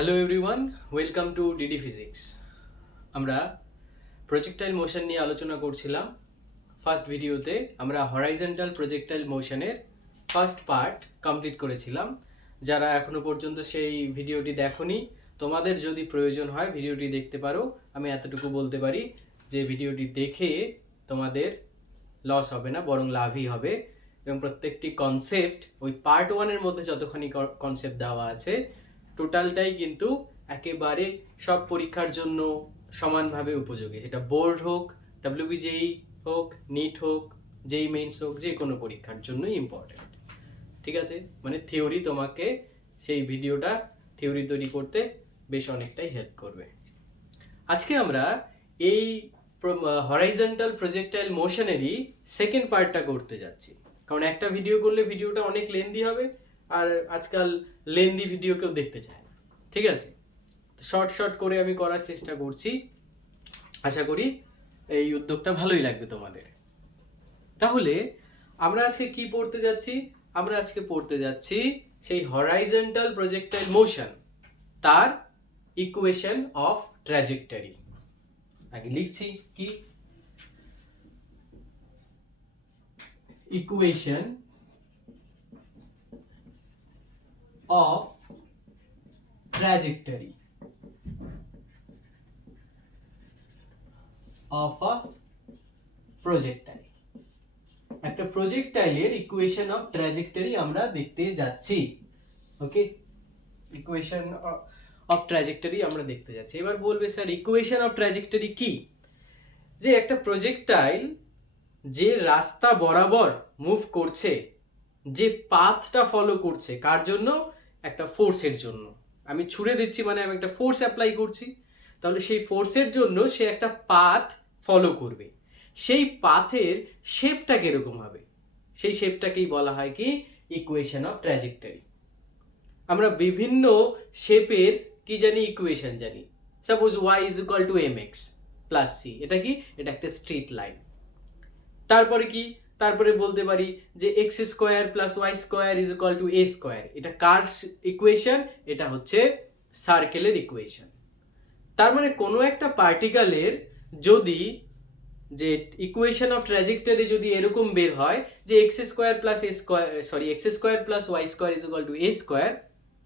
Hello everyone, welcome to DD physics. আমরা projectile motion নিয়ে আলোচনা করছিলাম। ফার্স্ট ভিডিওতে আমরা হরাইজন্টাল প্রজেক্টাইল মোশনের ফার্স্ট পার্ট কমপ্লিট করেছিলাম। যারা এখনো পর্যন্ত সেই ভিডিওটি দেখোনি, তোমাদের যদি প্রয়োজন হয় ভিডিওটি দেখতে পারো। আমি এতটুকু বলতে পারি যে ভিডিওটি দেখে তোমাদের লস হবে না, বরং লাভই হবে। এবং প্রত্যেকটি কনসেপ্ট ওই পার্ট ওয়ানের মধ্যে যতখানি কনসেপ্ট দেওয়া আছে টোটালটাই কিন্তু একেবারে সব পরীক্ষার জন্য সমানভাবে উপযোগী। সেটা বোর্ড হোক, ডাব্লিউবিজেই হোক, নিট হোক, জেই মেইনস হোক, যে কোনো পরীক্ষার জন্যই ইম্পর্টেন্ট। ঠিক আছে, মানে থিওরি তোমাকে সেই ভিডিওটা থিওরি তৈরি করতে বেশ অনেকটাই হেল্প করবে। আজকে আমরা এই হরাইজন্টাল প্রজেক্টাইল মোশনেরই সেকেন্ড পার্টটা করতে যাচ্ছি, কারণ একটা ভিডিও করলে ভিডিওটা অনেক লেন্দি হবে, আর আজকাল লেন্দি ভিডিও কেউ দেখতে চায় না। ঠিক আছে, শর্ট শর্ট করে আমি করার চেষ্টা করছি। আশা করি এই উদ্যোগটা ভালোই লাগবে তোমাদের। তাহলে আমরা আজকে কি পড়তে যাচ্ছি? আমরা আজকে পড়তে যাচ্ছি সেই হরাইজন্টাল প্রজেক্টাইল মোশন, তার ইকুয়েশন অফ ট্র্যাজেক্টরি। আগে লিখছি কি, equation of trajectory of a projectile. একটা প্রজেক্টাইলের ইকুয়েশন অফ ট্র্যাজেক্টরি আমরা দেখতে যাচ্ছি। ওকে, ইকুয়েশন অফ ট্র্যাজেক্টরি আমরা দেখতে যাচ্ছি। এবার বলবে স্যার ইকুয়েশন অফ ট্র্যাজেক্টরি কি? যে একটা প্রজেক্টাইল যে রাস্তা বরাবর মুভ করছে, যে পাথটা ফলো করছে, কার জন্য? একটা ফোর্সের জন্য। আমি ছুড়ে দিচ্ছি মানে আমি একটা ফোর্স অ্যাপ্লাই করছি, তাহলে সেই ফোর্সের জন্য সে একটা পাথ ফলো করবে। সেই পাথের শেপটা কিরকম হবে, সেই শেপটাকেই বলা হয় কি ইকুয়েশন অফ ট্র্যাজেক্টরি। আমরা বিভিন্ন শেপের কি জানি, ইকুয়েশন জানি। Suppose y is equal two mx plus c, এটা কি? এটা একটা স্ট্রেট লাইন। তারপরে কি? তারপরে বলতে পারি যে X square plus Y square is equal to A square. এটা কার ইকুয়েশন? এটা হচ্ছে সার্কেলের ইকুয়েশন। তার মানে কোনো একটা পার্টিকেলের যদি যে ইকুয়েশন অফ ট্র্যাজেক্টরি যদি এরকম বের হয় যে X square plus A square, sorry X square plus Y square is equal to A square,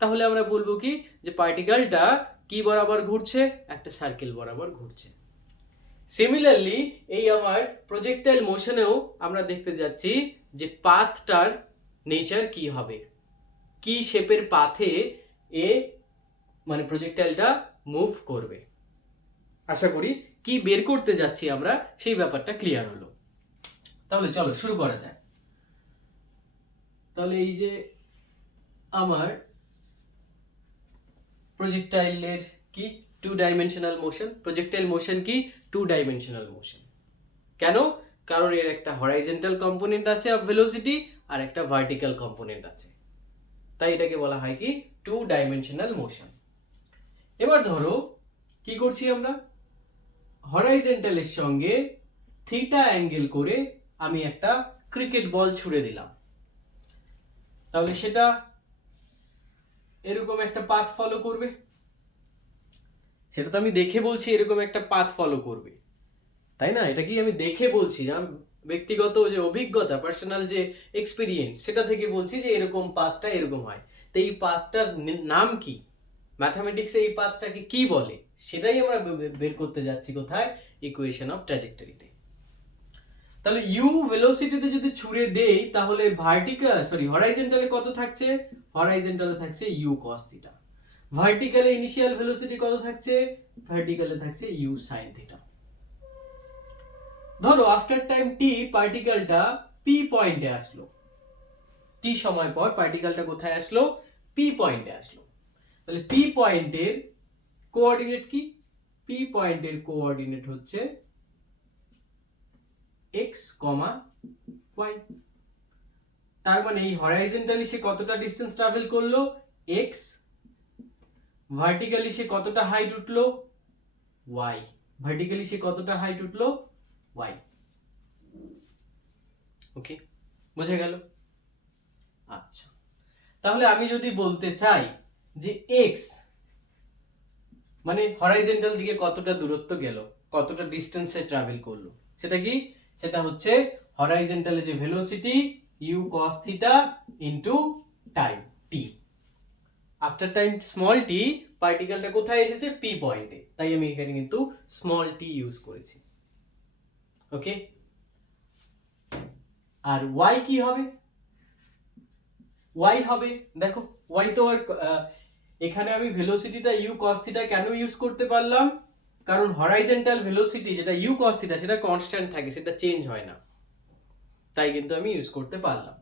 তাহলে আমরা বলবো কি যে পার্টিকেলটা কি বরাবর ঘুরছে? একটা সার্কেল বরাবর ঘুরছে। সিমিলারলি এই আমার প্রজেক্টাইল মোশনেও আমরা দেখতে যাচ্ছি যে পাথটার নেচার কি হবে, কি শেপের পাথে এ মানে প্রজেক্টাইলটা মুভ করবে। আশা করি কি বের করতে যাচ্ছি আমরা সেই ব্যাপারটা ক্লিয়ার হলো। তাহলে চলো শুরু করা যায়। তাহলে এই যে আমার প্রজেক্টাইলের কি two dimensional motion, projectile motion কি টু ডাইমেনশনাল মোশন। কেন? কারণ এর একটা হরাইজন্টাল কম্পোনেন্ট আছে অফ ভেলোসিটি আর একটা ভার্টিক্যাল কম্পোনেন্ট আছে, তাই এটাকে বলা হয় কি টু ডাইমেনশনাল মোশন। এবার ধরো কি করছি আমরা, হরাইজন্টালের সঙ্গে থিটা অ্যাঙ্গেল করে আমি একটা ক্রিকেট বল ছুড়ে দিলাম, তাহলে সেটা এরকম একটা পাথ ফলো করবে। সেটা তো আমি দেখে বলছি এরকম একটা পাথ ফলো করবে, তাই না? এটা কি আমি দেখে বলছি, ব্যক্তিগত যে অভিজ্ঞতা, পার্সোনাল যে এক্সপিরিয়েন্স, সেটা থেকে বলছি যে এরকম পাথটা এরকম হয়। তো এই পাথটার নাম কি, ম্যাথামেটিক্সে এই পাথটাকে কি বলে, সেটাই আমরা বের করতে যাচ্ছি কোথায়? ইকুয়েশন অফ ট্র্যাজেক্টরিতে। তাহলে ইউ ভেলোসিটিতে যদি ছুড়ে দেই তাহলে হরাইজন্টালে কত থাকছে? হরাইজন্টালে থাকছে ইউ কস থিটা। ভার্টিক্যালে ইনিশিয়াল ভেলোসিটি কত থাকছে? ভার্টিক্যালে থাকছে ইউ সাইন থিটা। ধরো আফটার টাইম টি পার্টিকেলটা পি পয়েন্টে আসলো, টি সময় পর পার্টিকেলটা কোথায় আসলো? পি পয়েন্টে আসলো। তাহলে পি পয়েন্টের কোঅর্ডিনেট কি? পি পয়েন্টের কোঅর্ডিনেট হচ্ছে x, y। তার মানে এই হরাইজন্টালি সে কতটা ডিসটেন্স ট্রাভেল করলো? x। ভার্টিক্যালি সে কতটা হাইট উঠলো? y। ভার্টিক্যালি সে কতটা হাইট উঠলো? y। ওকে, বোঝা গেল? আচ্ছা, তাহলে আমি যদি বলতে চাই যে x মানে হরাইজন্টাল দিকে কতটা দূরত্ব গেল, কতটা ডিস্টেন্সে ট্রাভেল করলো, সেটা কি, সেটা হচ্ছে হরাইজন্টালে যে velocity u cos theta into time t. After time small t পার্টিকেলটা কোথায় এসেছে, পি পয়েন্টে, তাই আমি এখানে কিন্তু স্মল টি ইউজ করেছি। ওকে, আর ওয়াই কি হবে, ওয়াই হবে, দেখো ওয়াই তো আর এখানে আমি ভেলোসিটিটা ইউ কস থিটা কেন ইউজ করতে পারলাম, কারণ হরাইজন্টাল ভেলোসিটি যেটা ইউ কস থিটা সেটা কনস্ট্যান্ট থাকে, সেটা চেঞ্জ হয় না, তাই কিন্তু আমি ইউজ করতে পারলাম।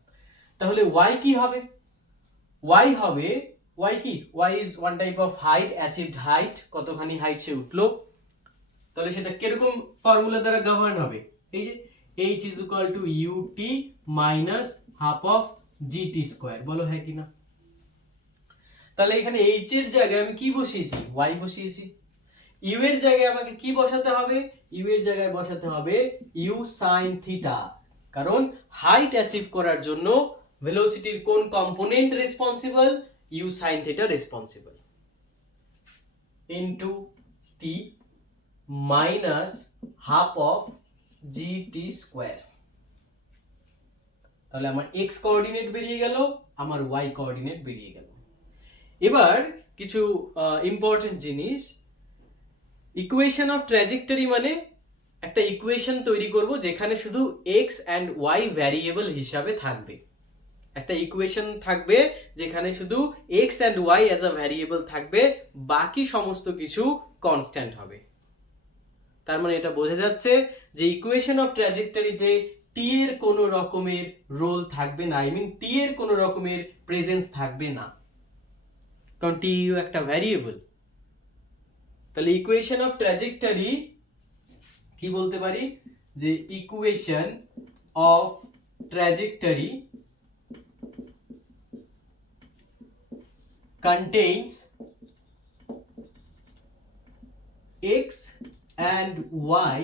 তাহলে ওয়াই কি হবে, ওয়াই হবে, ওয়াই কি, Y is one type of height, achieved height, কতখানি হাইট সে উঠলো, তাহলে সেটা কিরকম ফর্মুলা দ্বারা গভর্ন হবে, এই যে h is equal to ut minus half of gt square, বলো হ্যাঁ কি না। তাহলে এখানে h এর জায়গায় আমি কি বসিয়েছি, y বসিয়েছি, u এর জায়গায় আমাকে কি বসাতে হবে, u এর জায়গায় বসাতে হবে u sin থিটা, কারণ হাইট অ্যাচিভ করার জন্য ভেলোসিটির কোন component responsible, u sin theta responsible, into t minus half of gt square. তাহলে আমার x কোঅর্ডিনেট বেরিয়ে গেল, আমার y কোঅর্ডিনেট বেরিয়ে গেল। এবার কিছু ইম্পর্টেন্ট জিনিস, ইকুয়েশন অফ ট্র্যাজেক্টরি মানে একটা ইকুয়েশন তৈরি করব যেখানে শুধু x অ্যান্ড y ভ্যারিয়েবল হিসাবে থাকবে, একটা ইকুয়েশন থাকবে যেখানে শুধু x and y as a variable থাকবে, বাকি সমস্ত কিছু কনস্ট্যান্ট হবে। তার মানে এটা বোঝা যাচ্ছে যে ইকুয়েশন অফ ট্র্যাজেক্টরিতে টি এর কোনো রকমের রোল থাকবে না, আই মিন টি এর কোনো রকমের প্রেজেন্স থাকবে না, কারণ টি ইউ একটা ভ্যারিয়েবল। তাহলে ইকুয়েশন অফ ট্র্যাজেক্টরি কি বলতে পারি, যে equation of trajectory contains x and y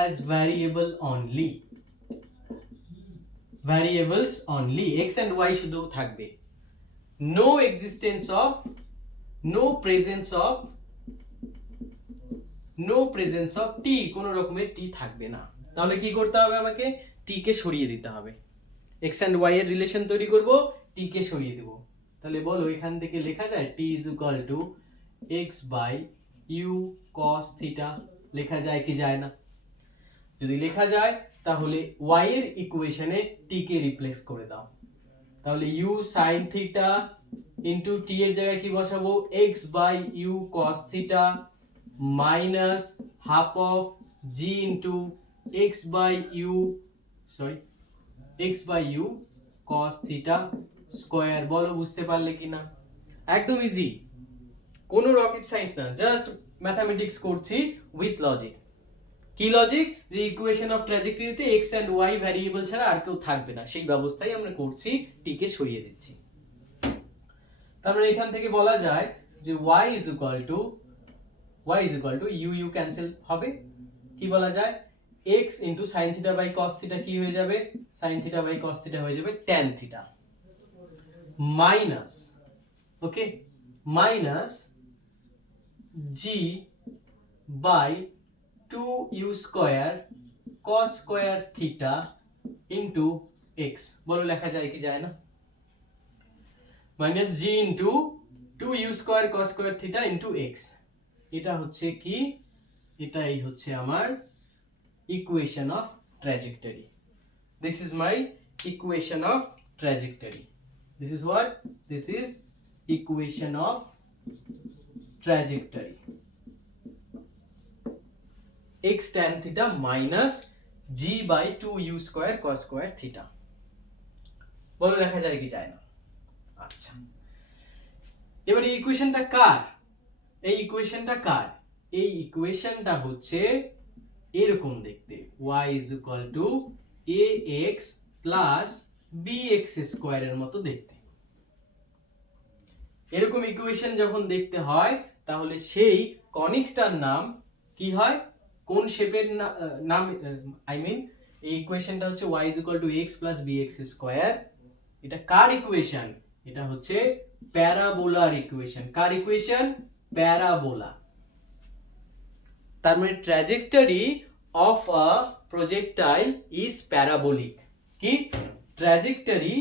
as variable only, variables only, x and y শুধু থাকবে, no existence of, no presence of t, কোন রকমের t থাকবে না। তাহলে কি করতে হবে, আমাকে t কে সরিয়ে দিতে হবে, x and y এর রিলেশন তৈরি করব, t কে সরিয়ে দেব। তাহলে বলো এখান থেকে লেখা যায় t is equal to x by u cos theta, লেখা যায় কি যায় না, যদি লেখা যায় তাহলে y এর ইকুয়েশনে t কে রিপ্লেস করে দাও, তাহলে u sin theta into t এর জায়গায় কি বসাবো, x by u cos theta minus half of g into x by u cos theta square. বলো বুঝতে পারলে কিনা, একদম ইজি, কোনো রকেট সায়েন্স না, জাস্ট ম্যাথমেটিক্স করছি উইথ লজিক। কি লজিক, যে ইকুয়েশন অফ ট্র্যাজেক্টরিতে x এন্ড y ভ্যারিয়েবল ছাড়া আর কেউ থাকবে না, সেই ব্যবস্থাই আমরা করছি, t কে সরিয়ে দিচ্ছি। তার মানে এখান থেকে বলা যায় যে y is equal to u cancel হবে, কি বলা যায়, x into sin theta by cos theta কি হয়ে যাবে, sin theta by cos theta হয়ে যাবে tan theta, minus, okay, minus g by 2u square cos square theta into x, বলো লেখা যায় কি যায় না, minus g into 2u square cos square theta into x, এটা হচ্ছে কি, এটাই হচ্ছে আমার equation of trajectory. This is my equation of trajectory, this is what, this is equation of trajectory, x tan theta minus g by 2u square cos square theta, বলো লেখা যায় কি যায় না। আচ্ছা, এবার এই ইকুয়েশনটা কার, এই ইকুয়েশনটা কার, এই ইকুয়েশনটা হচ্ছে এরকম দেখতে, y is equal to ax plus bx square এর মতো দেখতে। এরকম ইকুয়েশন যখন দেখতে হয় তাহলে সেই কনিকসটার নাম কি হয়, কোন শেপের নাম, আই মিন এই ইকুয়েশনটা হচ্ছে y is equal to x plus bx square, এটা কার ইকুয়েশন, এটা হচ্ছে প্যারাবোলার ইকুয়েশন। কার ইকুয়েশন? প্যারাবোলা। তার মানে trajectory of a projectile is parabolic. কি? Trajectory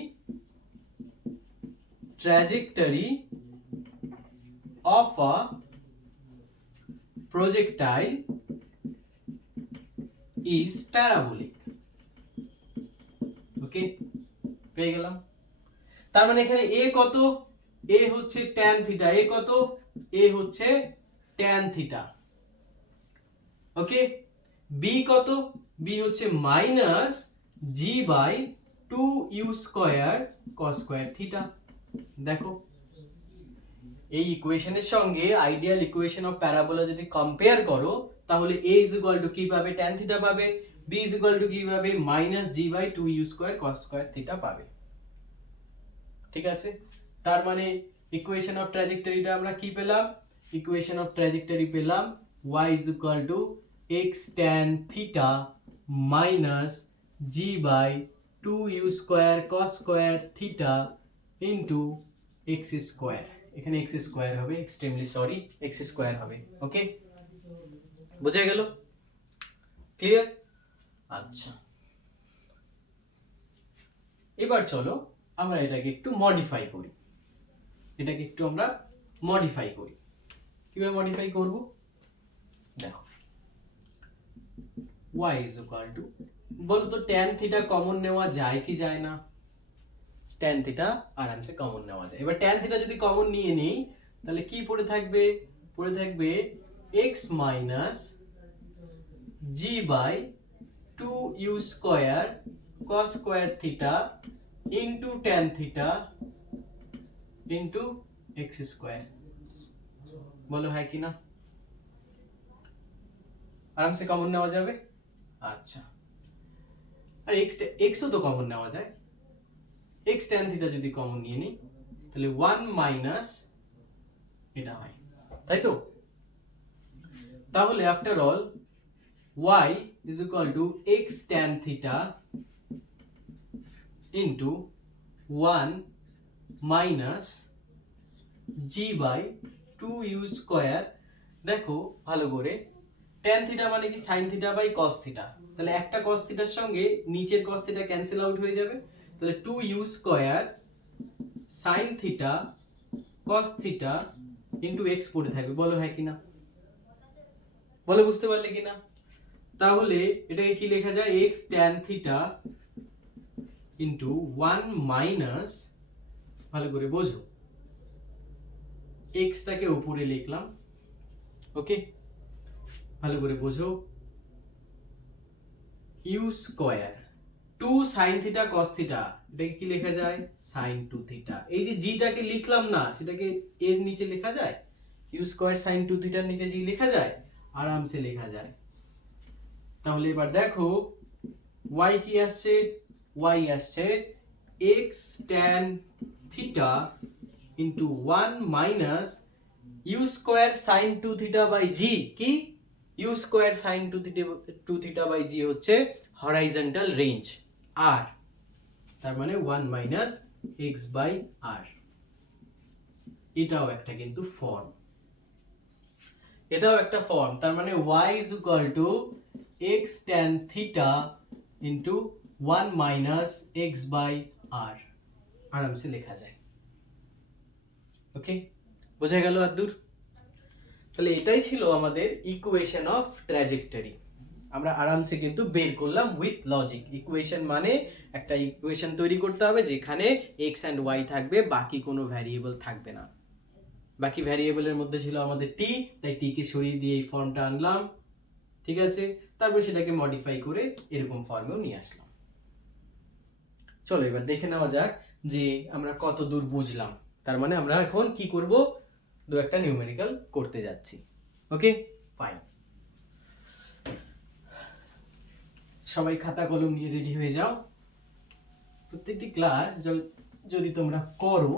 of a projectile is parabolic. Okay, পেয়ে গেলাম। তার মানে এখানে এ কত? এ হচ্ছে tan থিটা। এ কত? এ হচ্ছে tan থিটা। ওকে, বি কত? বি হচ্ছে minus G by 2u square cos square theta. দেখো, এই ইকুয়েশনের সঙ্গে আইডিয়াল ইকুয়েশন অফ প্যারাবোলা যদি কম্পেয়ার করো তাহলে a ইজ ইকুয়াল টু কি পাবে? tan থিটা পাবে। b ইজ ইকুয়াল টু কি পাবে? Minus G by 2u square cos square theta পাবে। ঠিক আছে, তার মানে ইকুয়েশন অফ ট্র্যাজেক্টরিটা আমরা কি পেলাম? ইকুয়েশন অফ ট্র্যাজেক্টরি পেলাম y is equal to x tan theta minus g by 2u square cos square theta into x square. এখানে x স্কয়ার হবে, এক্সট্রিমলি সরি, x স্কয়ার হবে। ওকে, বোঝা গেল? ক্লিয়ার? আচ্ছা, এবার চলো আমরা এটাকে একটু মডিফাই করি। এটাকে একটু আমরা মডিফাই করি। কিভাবে মডিফাই করব? দেখো, y is equal to, বলো তো tan থিটা কমন নেওয়া যায় কি যায় না? tan থিটা আরামসে কমন নেওয়া যায়। এবার tan থিটা যদি কমন নিয়ে নেই তাহলে কি পড়ে থাকবে? পড়ে থাকবে x minus g by 2u square cos square theta into tan theta into x square. বলো হয় কি না? আরামসে কমন নেওয়া যাবে। আচ্ছা, আর x ও তো কমন নেওয়া যায়। x tan থিটা যদি কমন নিয়ে নিই তাহলে 1 মাইনাস এটা হয়, তাই তো? তাহলে after all y is equal to x tan theta into 1 minus g by 2u square. দেখো ভালো করে, tan থিটা মানে কি? sin theta by cos theta. তাহলে একটা cos থিটার সঙ্গে নিচের cos থিটা ক্যান্সেল আউট হয়ে যাবে। তাহলে 2u square sin theta cos theta into x পড়ে থাকবে। বলো হয় কিনা? বলো বুঝতে পারলে কিনা? তাহলে এটাকে কি লেখা যায়? x tan theta into 1 minus, ভালো করে বোঝো, x টাকে উপরে লিখলাম। ওকে, ভালো করে বোঝো, u square 2 sin theta cos theta, এটাকে কি লেখা যায়? sin 2 theta. এই যে g টাকে লিখলাম না, সেটাকে এর নিচে লেখা যায়? u স্কয়ার sin 2 থিটার নিচে g লেখা যায়? আরামসে লেখা যায়। তাহলে এবার দেখো y কি আসছে? y আসছে x tan theta into 1 minus u square sin 2 theta by g। কি? u square sin 2 theta by g হচ্ছে হরাইজন্টাল রেঞ্জ r, তার মানে 1 মাইনাস x বাই r। এটাও একটা কিন্তু ফর্ম, এটাও একটা ফর্ম। তার মানে y is equal to x tan theta into 1 minus x by r আরামসে লেখা যায়। ওকে, বোঝা গেল আদুর? তাহলে এটাই ছিল আমাদের ইকুয়েশন অফ ট্র্যাজেক্টরি। আমরা আরামসে কিন্তু বের করলাম উইথ লজিক। ইকুয়েশন মানে একটা ইকুয়েশন তৈরি করতে হবে যেখানে x and y থাকবে, বাকি কোনো ভ্যারিয়েবল থাকবে না। বাকি ভ্যারিয়েবলের মধ্যে ছিল আমাদের t, তাই t কে সরিয়ে দিয়ে এই ফর্মটা আনলাম। ঠিক আছে, তারপর সেটাকে মডিফাই করে এরকম ফর্মেও নিয়ে আসলাম। চলো এবার দেখে নেওয়া যাক যে আমরা কত দূর বুঝলাম। তার মানে আমরা এখন কি করব? দু একটা নিউমেরিক্যাল করতে যাচ্ছি। ওকে, ফাইন। সবাই খাতা কলম নিয়ে রেডি হয়ে যাও। প্রত্যেকটি ক্লাস যদি তোমরা করো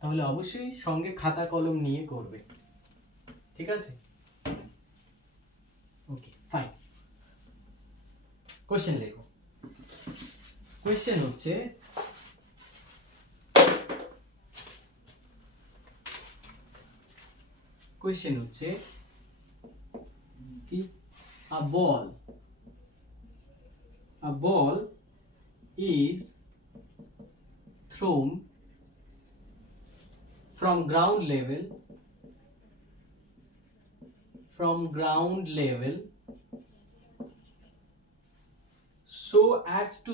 তাহলে অবশ্যই সঙ্গে খাতা কলম নিয়ে করবে। ঠিক আছে? ওকে, ফাইন। কোশ্চেন লেখো। কোশ্চেন হচ্ছে কোয়েশ্চেন হচ্ছে কি a ball is thrown from ground level so as to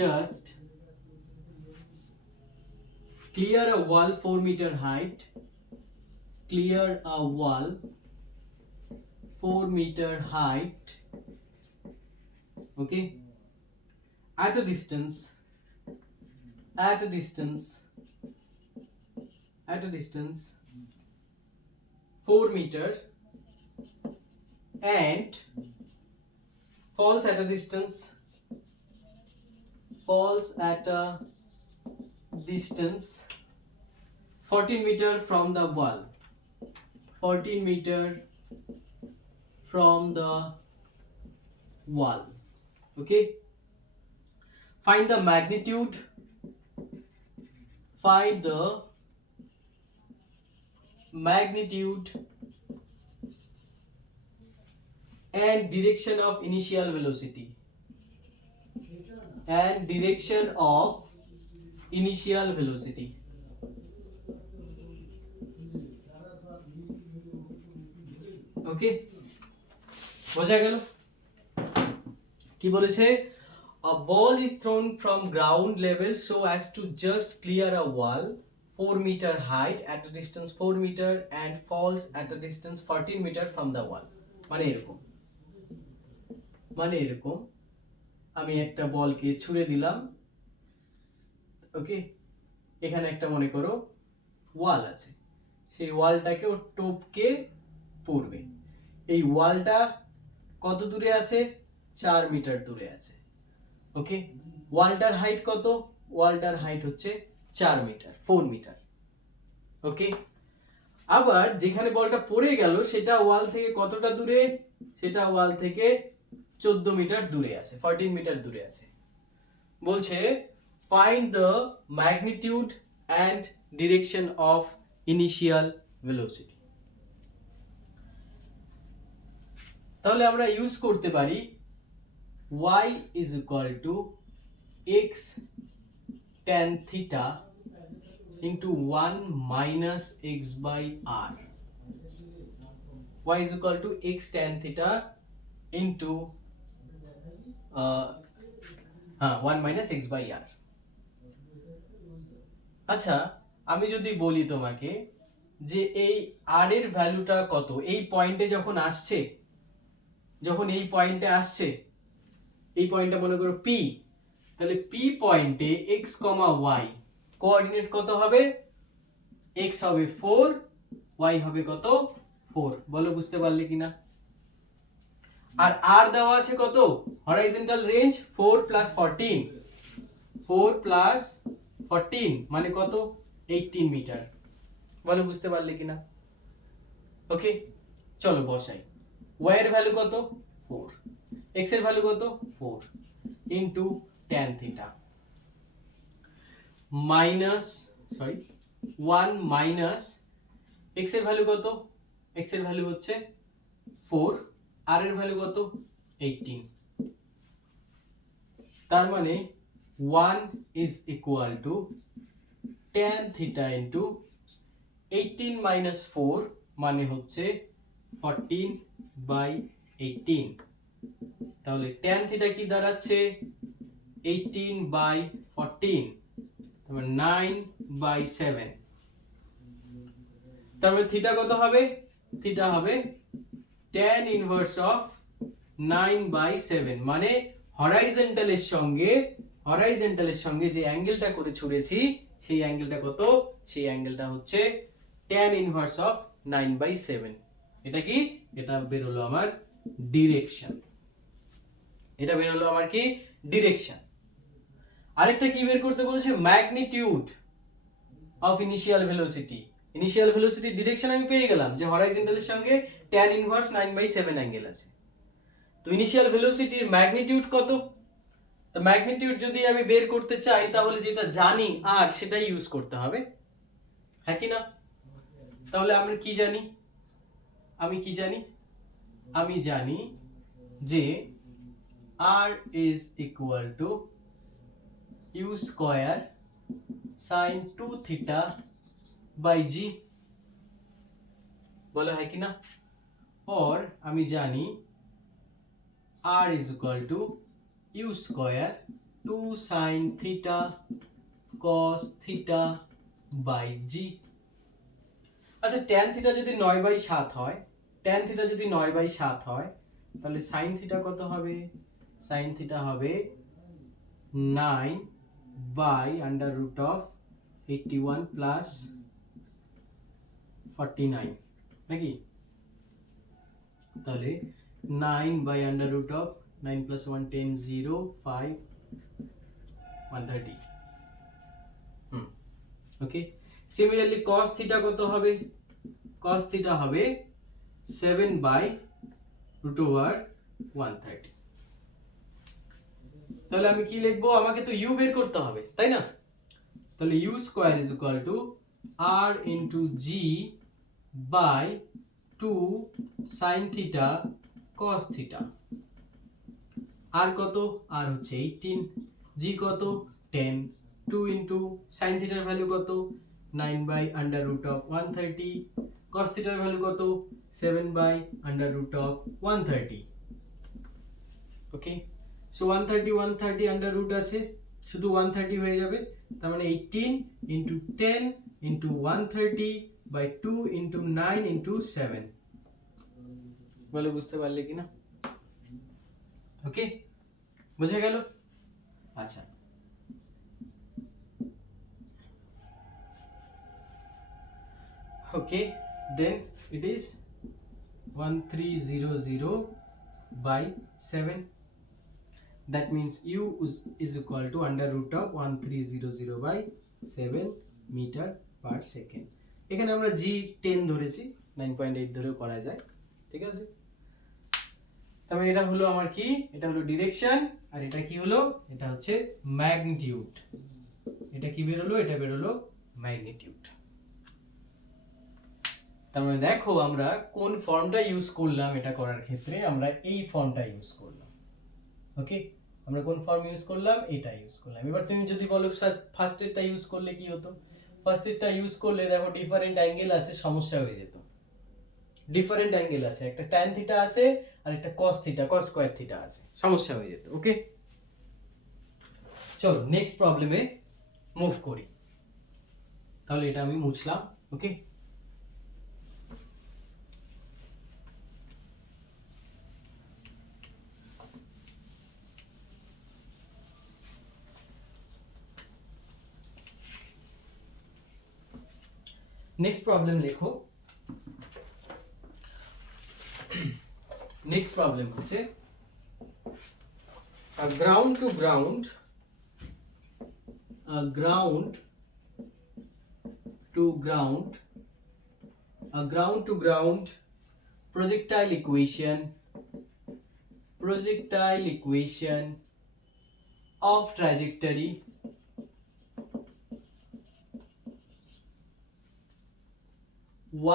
just clear a wall 4 meter height, okay, at a distance 4 meter and falls at a distance 14 meter from the wall. Okay, find the magnitude and direction of initial velocity ওকে, বোঝা গেল কি বলেছে? A ball is thrown from ground level so as to just clear a wall 4 meter height at a distance 4 meter and falls at a distance 14 meter from the wall. মানে এরকম আমি একটা বলকে ছুঁড়ে দিলাম, ওকে, এখানে একটা মনে করো ওয়াল আছে, সেই ওয়ালটাকে ও টপকে পড়বে। এই ওয়ালটা কত দূরে আছে? 4 মিটার দূরে আছে, ওকে। ওয়ালটার হাইট কত? ওয়ালটার হাইট হচ্ছে 4 মিটার, 4 মিটার, ওকে। আবার যেখানে বলটা পড়ে গেল সেটা ওয়াল থেকে কতটা দূরে? সেটা ওয়াল থেকে 14 মিটার দূরে আছে, 14 মিটার দূরে আছে। বলছে find the magnitude and direction of initial velocity. তাহলে আমরা ইউজ করতে পারি y is equal to x tan theta into 1 minus x by r. Y is equal to x tan theta into 1 minus x by r. আচ্ছা, আমি যদি বলি তোমাকে যে এই r এর ভ্যালুটা কত এই পয়েন্টে যখন আসছে, এই পয়েন্টটা মনে করো P, তাহলে P পয়েন্টে x, y কোঅর্ডিনেট কত হবে? x হবে 4, y হবে কত? 4। বলো বুঝতে পারলে কিনা? আর r দেওয়া আছে কত? হরাইজন্টাল রেঞ্জ 4 plus 14 মানে কত? 18 মিটার। বলো বুঝতে পারলে কিনা? ওকে, চলো বসাই। y এর ভ্যালু কত? 4, x এর ভ্যালু কত? 4 into tan theta minus 1 minus x এর ভ্যালু কত? x এর ভ্যালু হচ্ছে 4, r এর ভ্যালু কত? 18। তার মানে 1 is equal to tan theta into 18 minus 4 মানে হচ্ছে 14/18। তাহলে tan theta কি দাঁড়াচ্ছে? 18/14, তারপর 9/7। তারপরে থিটা কত হবে? থিটা হবে tan ইনভার্স অফ 9/7, মানে হরাইজন্টালের সঙ্গে যে অ্যাঙ্গেলটা করে ছুঁড়েছি সেই অ্যাঙ্গেলটা কত? সেই অ্যাঙ্গেলটা হচ্ছে tan ইনভার্স অফ 9/7। এটা কি? এটা বের হলো আমার ডিরেকশন। আরেকটা কি বের করতে বলেছে? Magnitude of initial velocity. Initial ভেলোসিটির ডিরেকশন আমি পেয়ে গেলাম যে হরাইজন্টালের সঙ্গে tan ইনভার্স 9/7 অ্যাঙ্গেল আছে। তো ইনিশিয়াল ভেলোসিটির ম্যাগনিটিউড কত? তো ম্যাগনিটিউড যদি আমি বের করতে চাই তাহলে যেটা জানি আর সেটাই ইউজ করতে হবে। হ্যাঁ কি না? তাহলে আমরা কি জানি, আমি কি জানি, আমি জানি যে r is equal to u square sin 2 theta by g, বলো হয় কি না? और আমি জানি r is equal to u square 2 sin theta cos theta by g। আচ্ছা tan থিটা যদি 9/7 হয়, tan থিটা যদি 9/7 হয়, তাহলে sin থিটা কত হবে? sin থিটা হবে 9 by under root of 81 plus 49 নাকি? তাহলে 9 by under root of 9 plus 1 10 0 5 130। Okay, similarly cos theta কত হবে? cos থিটা হবে 7 by root over 130। তাহলে আমি কি লিখবো? আমাকে তো u বের করতে হবে, তাই না? তাহলে u square is equal to r into g by 2 sin theta cos theta. r কত? r হচ্ছে 18, g কত? 10, 2 ইনটু sin থিটার ভ্যালু কত? 9 by under root of 130, cos থিটার ভ্যালু কত? 7 by under root of 130। Okay, so 130 130 under root আছে, শুধু 130 হয়ে যাবে, তার মানে 18 into 10 into 130 by 2 into 9 into 7। বলো বুঝতে পারলে কিনা? ওকে, বুঝে গেল? আচ্ছা, okay, then it is 1300 by 7, that means u is equal to under root of 1300 by 7 meter per second। এখানে আমরা g 10 ধরেছি, 9.8 ধরেও করা যায়, ঠিক আছে? তাহলে এটা হলো আমার কি? এটা হলো ডিরেকশন, আর এটা কি হলো? এটা হচ্ছে ম্যাগনিটিউড। এটা কি বের হলো? এটা বের হলো ম্যাগনিটিউড। তার মানে দেখো আমরা কোন ফর্মটা ইউজ করলাম এটা করার ক্ষেত্রে, আমরা এই ফর্মটা ইউজ করলাম। ওকে, আমরা কোন ফর্ম ইউজ করলাম? এটা ইউজ করলাম। এবার তুমি যদি বলো স্যার ফার্স্ট এরটা ইউজ করলে কি হতো? ফার্স্ট এরটা ইউজ করলে দেখো ডিফারেন্ট অ্যাঙ্গেল আছে, সমস্যা হয়ে যেত। ডিফারেন্ট অ্যাঙ্গেল আছে, একটা tan থিটা আছে আর একটা cos theta, cos square theta আছে, সমস্যা হয়ে যেত। ওকে, চলো নেক্সট প্রবলেমে মুভ করি। তাহলে এটা আমি মুছলাম। ওকে, নেক্সট প্রবলেম লেখো। নেক্সট প্রবলেম হচ্ছে a ground to ground projectile equation of trajectory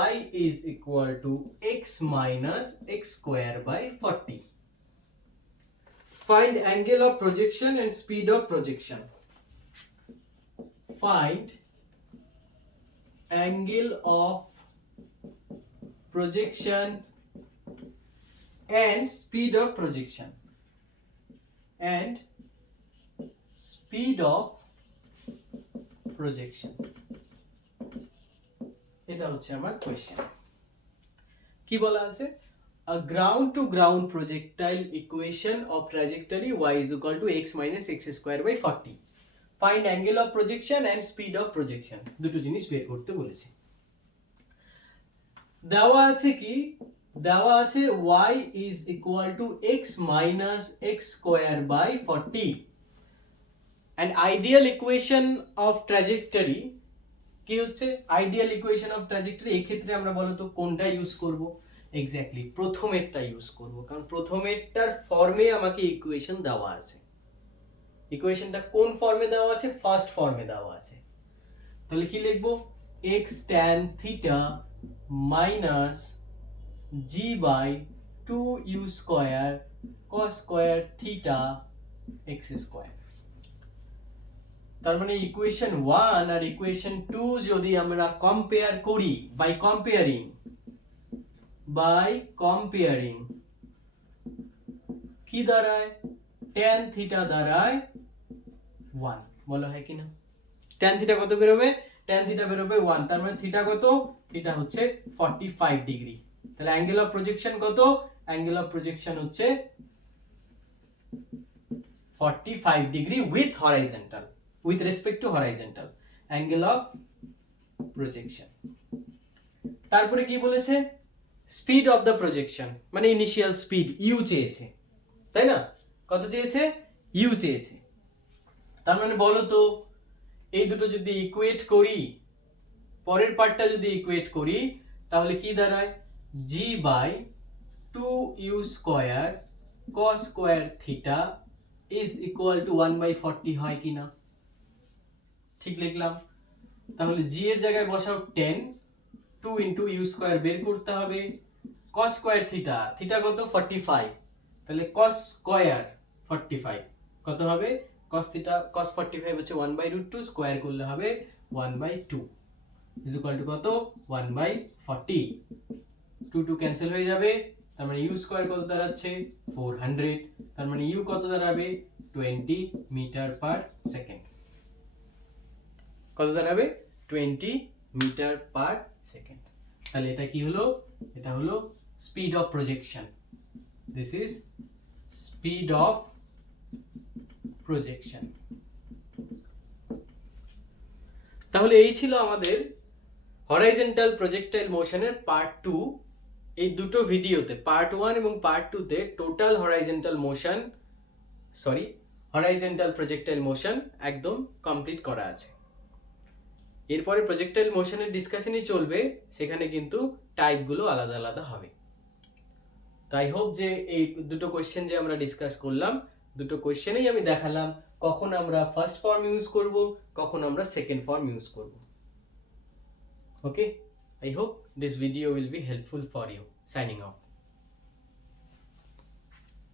y is equal to x minus x square by 40. Find angle of projection and speed of projection. Find angle of projection and speed of projection. And speed of projection. এটা হচ্ছে আমার question. কি বলা আছে? A ground to ground projectile equation of trajectory y is equal to x minus x square by 40. Find angle of projection and speed of projection. দুটো জিনিস বের করতে বলেছে। দেওয়া আছে কি? দেওয়া আছে y is equal to x minus x square by 40. An ideal equation of trajectory কি হচ্ছে? Ideal equation of trajectory. এই ক্ষেত্রে আমরা বলতো কোনটা ইউজ করব? এক্স্যাক্টলি প্রথমেরটা ইউজ করব, কারণ প্রথমেরটার ফর্মে আমাকে ইকুয়েশন দেওয়া আছে। ইকুয়েশনটা কোন ফর্মে দেওয়া আছে? ফার্স্ট ফর্মে দেওয়া আছে। তাহলে কি লিখবো? x tan theta minus g by 2u square cos square theta x square। তার মানে ইকুয়েশন 1 আর ইকুয়েশন 2 যদি আমরা কম্পেয়ার করি বাই কম্পেয়ারিং কি দাঁড়ায়, tan থিটা দাঁড়ায় 1, বলা হয় কিনা? tan থিটা কত বেরোবে? tan থিটা বেরোবে 1, তার মানে থিটা কত? থিটা হচ্ছে 45 ডিগ্রি। তাহলে অ্যাঙ্গেল অফ প্রজেকশন কত? অ্যাঙ্গেল অফ প্রজেকশন হচ্ছে 45 degree with horizontal, with respect to horizontal angle of projection। তারপরে কি বলেছে? স্পিড অফ দ্য প্রজেকশন, মানে ইনিশিয়াল স্পিড ইউ চেয়েছে, তাই না? কত চেয়েছে? ইউ চেয়েছে। তার মানে বলো তো, এই দুটো যদি ইকুয়েট করি, পরের পার্টটা যদি ইকুয়েট করি, তাহলে কি দাঁড়ায়? g by 2u square cos square theta is equal to 1/40 হয় কিনা? ঠিক লিখলাম। তাহলে g এর জায়গায় বসাও 10, 2 into u স্কয়ার বের করতে হবে, cos স্কয়ার থিটা, থিটা কত? 45, তাহলে cos স্কয়ার 45 কত হবে? cos থিটা cos 45 হচ্ছে 1/√2, স্কয়ার করলে হবে 1/2 is equal to কত? 1/40। 2 ক্যান্সেল হয়ে যাবে, তার মানে u স্কয়ার কত দাঁড়াচ্ছে? 400, তার মানে u কত দাঁড়াবে? 20 মিটার পার সেকেন্ড। কত দাঁড়াবে? 20 মিটার পার সেকেন্ড। তাহলে এটা কি হলো? এটা হলো speed of projection. This is speed of projection. তাহলে এই ছিল আমাদের হরাইজন্টাল প্রজেক্টাইল মোশনের পার্ট 2। এই দুটো ভিডিওতে পার্ট 1 এবং পার্ট 2 তে টোটাল হরাইজন্টাল প্রজেক্টাইল মোশন একদম কমপ্লিট করা আছে। এরপরে প্রজেক্টাইল মোশনের ডিসকাশনই চলবে, সেখানে কিন্তু টাইপগুলো আলাদা আলাদা হবে। তাই হোপ যে এই দুটো কোশ্চেন যে আমরা ডিসকাস করলাম, দুটো কোশ্চেনেই আমি দেখালাম কখন আমরা ফার্স্ট ফর্ম ইউজ করব, কখন আমরা সেকেন্ড ফর্ম ইউজ করব। ওকে, I hope this video will be helpful for you. Signing off.